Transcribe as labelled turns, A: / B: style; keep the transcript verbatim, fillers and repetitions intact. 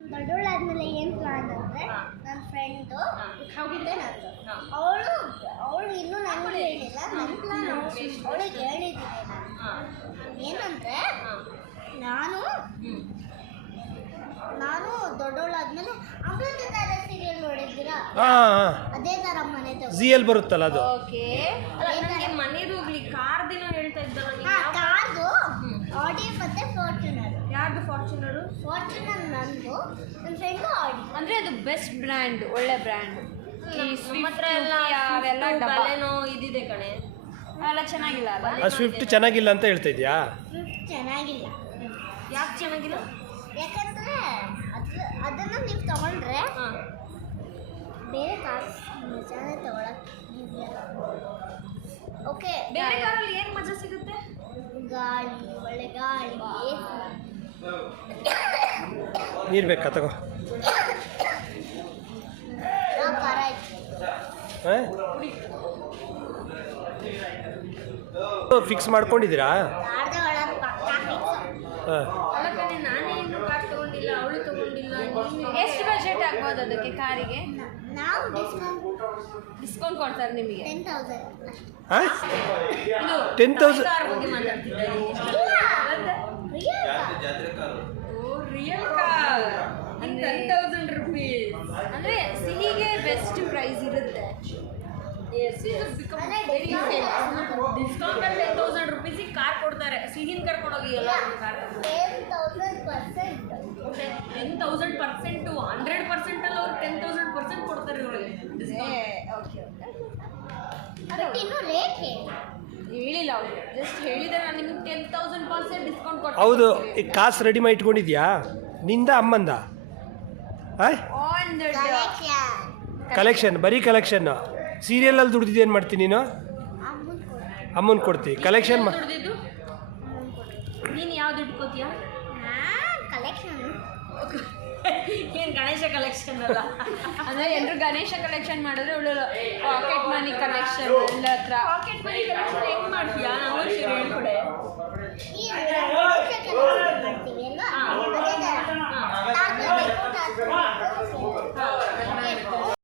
A: ದೊಡ್ಡವಳಾದ್ಮೇಲೆ ಏನು ಪ್ಲಾನ್ ಅಂದರೆ ನನ್ನ ಫ್ರೆಂಡು ಹೋಗಿದ್ದೆ ನಾನು ಅವಳು ಅವಳು ಇನ್ನೂ ನನಗೂ ಹೇಳಿಲ್ಲ ನನ್ನ ಪ್ಲಾನ್ ಅವಳಿಗೆ ಹೇಳಿದ್ದೀನಿ ನಾನು ಏನಂದರೆ ನಾನು ನಾನು ದೊಡ್ಡವಳಾದ್ಮೇಲೆ ಅಮೃತಧಾರ ಸೀರಿಯಲ್ ನೋಡಿದ್ದೀರಾ ಅದೇ ಥರ ಮನೆ
B: ಜಿ ಎಲ್ ಬರುತ್ತಲ್ಲ ಅದು.
C: ಓಕೆ ಮನೇದು ಹೋಗ್ಲಿ ಕಾರ್ ದಿನ ಹೇಳ್ತಾ ಇದ್ದಲ್ಲ
A: ಹಾಂ ಕಾರ್ದು ಆಡಿ ಮತ್ತು ಫಾರ್ಚುನರ್.
C: ಯಾರ್ದು ಫಾರ್ಚುನರು?
A: ಫಾರ್ಚುನರ್ ನಂದು, ನನ್ನ ಫ್ರೆಂಡು ಆಡಿ.
C: ಅಂದರೆ ಅದು ಬೆಸ್ಟ್ ಬ್ರ್ಯಾಂಡ್, ಒಳ್ಳೆ ಬ್ರ್ಯಾಂಡ್. ಈ ಸ್ವಿಫ್ಟ್ ಎಲ್ಲ ಅವೆಲ್ಲ ಡಬಲೇನೋ ಇದಿದೆ ಕಣೆ, ಅವೆಲ್ಲ ಚೆನ್ನಾಗಿಲ್ಲ ಅಲ್ಲ.
B: ಆ ಸ್ವಿಫ್ಟ್ ಚೆನ್ನಾಗಿಲ್ಲ ಅಂತ ಹೇಳ್ತಾ ಇದೆಯಾ?
A: ಸ್ವಿಫ್ಟ್ ಚೆನ್ನಾಗಿಲ್ಲ.
C: ಯಾಕೆ ಚೆನ್ನಾಗಿಲ್ಲ?
A: ಯಾಕಂದರೆ ಅದು ಅದನ್ನು ನೀವು ತಗೊಂಡ್ರೆ ಬೇರೆ ಕಾರ್ ನಿಜಾನೇ ತಗೊಳಕ್ಕೆ ಓಕೆ.
C: ಬೇರೆ ಕಾರಲ್ಲಿ ಏನು ಮಜಾ ಸಿಗುತ್ತೆ?
A: ಗಾಳಿ, ಒಳ್ಳೆ ಗಾಳಿ,
B: ನೀರು ಬೇಕಾ ತಗೋ.
A: ಯಾವ ಕಾರ
B: ಫಿಕ್ಸ್ ಮಾಡ್ಕೊಂಡಿದ್ದೀರಾ?
A: ಕಾರ್ದ ಒಳಗೆ ಪಕ್ಕ ಫಿಕ್ಸ್.
C: ಅಲ್ಲ ಕಣೆ, ನಾನೇ ಇನ್ನೂ ಕಾರ್ ತಗೊಂಡಿಲ್ಲ, ಅವಳು ತಗೊಂಡಿಲ್ಲ. ಎಷ್ಟು ಬಜೆಟ್ ಆಗ್ಬೋದು ಅದಕ್ಕೆ ಕಾರಿಗೆ?
A: ನಾವು ಡಿಸ್ಕೌಂಟ್
C: ಡಿಸ್ಕೌಂಟ್ ಕೊಡ್ತಾರೆ ನಿಮಗೆ?
A: Ten thousand.
B: Ten thousand
C: car ಬಗ್ಗೆ ಮಾತಾಡ್ತಿದ್ದೆ. Real car ten thousand rupees ಅಂದರೆ ಸಿಹಿಗೆ ಬೆಸ್ಟ್ ಪ್ರೈಸ್ ಇರುತ್ತೆ. ಡಿಸ್ಕೌಂಟ್ ಅಲ್ಲಿ ಟೆನ್ ತೌಸಂಡ್ ರುಪೀಸಿಗೆ ಕಾರ್ ಕೊಡ್ತಾರೆ. ಸಿಹಿನ ಕರ್ಕೊಂಡೋಗಿ ಎಲ್ಲ car
A: ten thousand percent
C: ten thousand percent hundred ಪರ್ಸೆಂಟಲ್ಲಿ ಅವ್ರು ಟೆನ್ ತೌಸಂಡ್ ಪರ್ಸೆಂಟ್ ಕೊಡ್ತಾರೆ ಇವರಿಗೆ ಡಿಸ್ಕೌಂಟ್.
A: ಬಟ್ ಇನ್ನೂ ರೇಟ್
C: ಹೇಳಿಲ್ಲ ಅವರು, ಜಸ್ಟ್ ಹೇಳಿದರೆ ನಾನು ನಿಮಗೆ ಟೆನ್ ತೌಸಂಡ್ ಪರ್ಸೆಂಟ್ ಡಿಸ್ಕೌಂಟ್ ಕೊಡ್ತೀನಿ.
B: ಹೌದು. ಈ ಕಾಸು ರೆಡಿ ಮಾಡಿ ಇಟ್ಕೊಂಡಿದ್ಯಾ ನಿಂದ ಅಮ್ಮಂದ?
C: ಆನ್ ದ
B: ಕಲೆಕ್ಷನ್, ಬರೀ ಕಲೆಕ್ಷನ್. ಸೀರಿಯಲಲ್ಲಿ ದುಡ್ದಿದ್ದು ಏನು ಮಾಡ್ತೀನಿ ನೀನು? ಅಮ್ಮನ ಕೊಡ್ತೀವಿ. ಕಲೆಕ್ಷನ್ ಮಾ
C: ದುಡ್ದಿದ್ದು ನೀನು ಯಾವ್ದು ಇಟ್ಕೋತೀಯ?
A: ಕಲೆಕ್ಷನ್
C: ಏನು ಗಣೇಶ ಕಲೆಕ್ಷನ್ ಅಲ್ಲ ಅಂದರೆ ಎಲ್ಲರೂ ಗಣೇಶ ಕಲೆಕ್ಷನ್ ಮಾಡಿದ್ರೆ ಅವಳು ಪಾಕೆಟ್ ಮನಿ ಕಲೆಕ್ಷನ್ ಎಲ್ಲ ಹತ್ರ. ಪಾಕೆಟ್ ಮನಿ ಕಲೆಕ್ಷನ್ ಹೆಂಗೆ ಮಾಡ್ತೀಯಾ? ನಾವು ಹೇಳ್ಕೊಡೆ.
A: ಈ